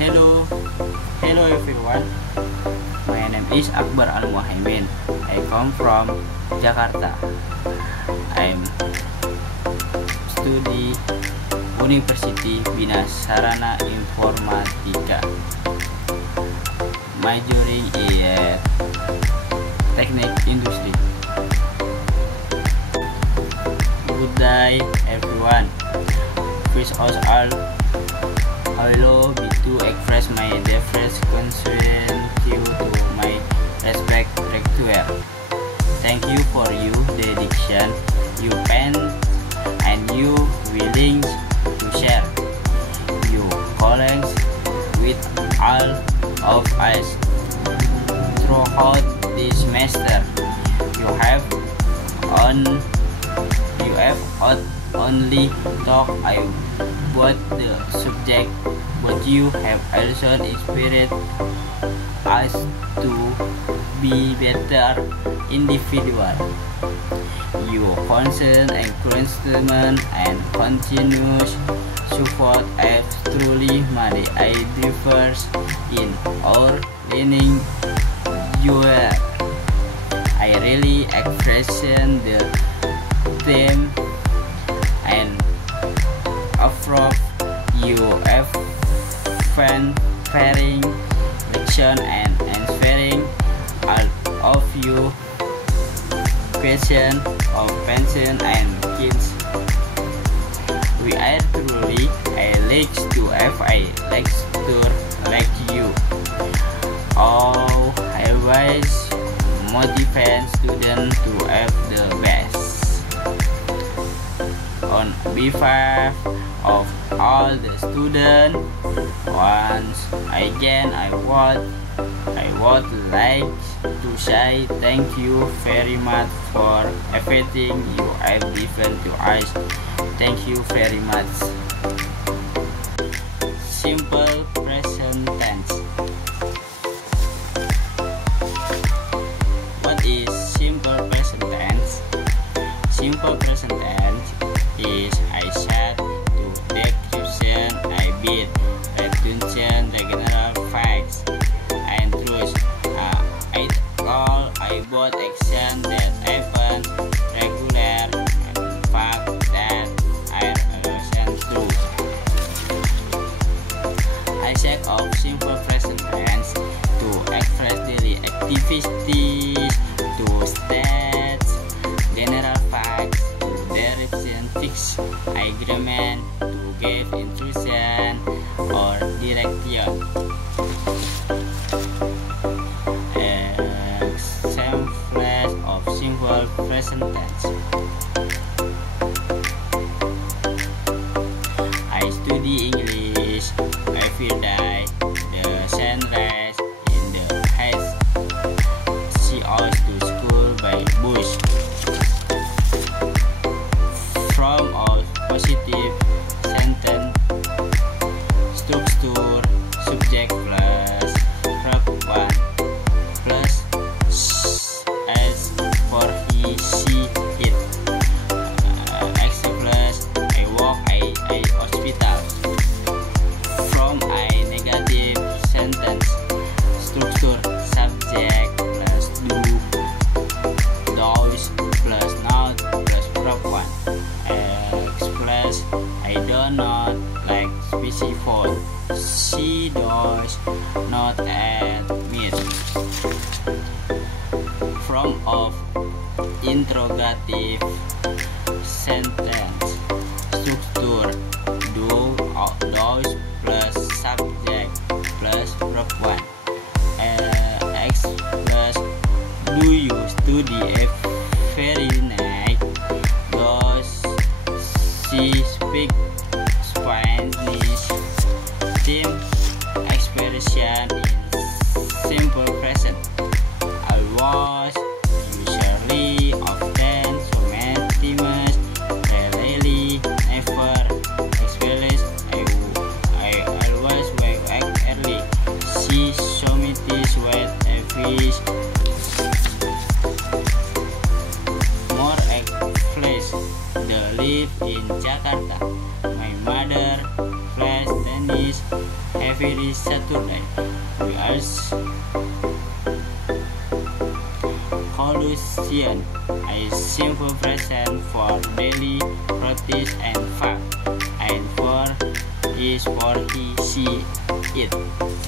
Hello, hello everyone. My name is Akbar Al-Muhaimin. I come from Jakarta. I'm study University Bina Sarana Informatika. Majoring in Teknik Industri. Good day everyone. First of all, allow me to express my deepest concern to my respect rector. Thank you for your dedication, your pen, and you willing to share your colleagues with all of us throughout this semester. You have only talked about the subject, but you have also inspired us to be better individual. Your constant encouragement and continuous support have truly made a difference in our learning journey. I really appreciate the team and approve you fanfaring lection and answering all of you questions of pension and kids. We are truly alex to have a lecture like you. Oh, I always motivate students to have the best. On behalf of all the students, once again I would like to say thank you very much for everything you have given to us. Thank you very much. Simple present tense. What is simple present tense? Simple present tense is I said to description, I bid, retention, the general facts, and truth. I call, I bought action that happen, regular, and fact that are true. I said of simple present tense to express daily activities, to stats, general facts, direction, fix agreement, to give instruction or direction. Examples of simple present tense. I study English every day. The sunrise in the heights. She always to school by bus. From all positive sentence, structure, subject plus verb 1 plus s for he, she, it. Examples, I work a hospital. From a negative sentence, structure, subject plus do, does plus not plus verb 1. Express, I do not like spicy food. She does not admit. From of interrogative sentence, structure, do, does plus subject plus verb 1. Express, do you study every night? Does she speak Spanish? Team expression in simple present. I was usually, often, so many times, rarely, never. Express, I always wake early. She saw me this with a fish. More express, the live in Jakarta. My mother plays tennis every Saturday. We ask collusion, a simple present for daily practice and fact, and for is for he, she, it.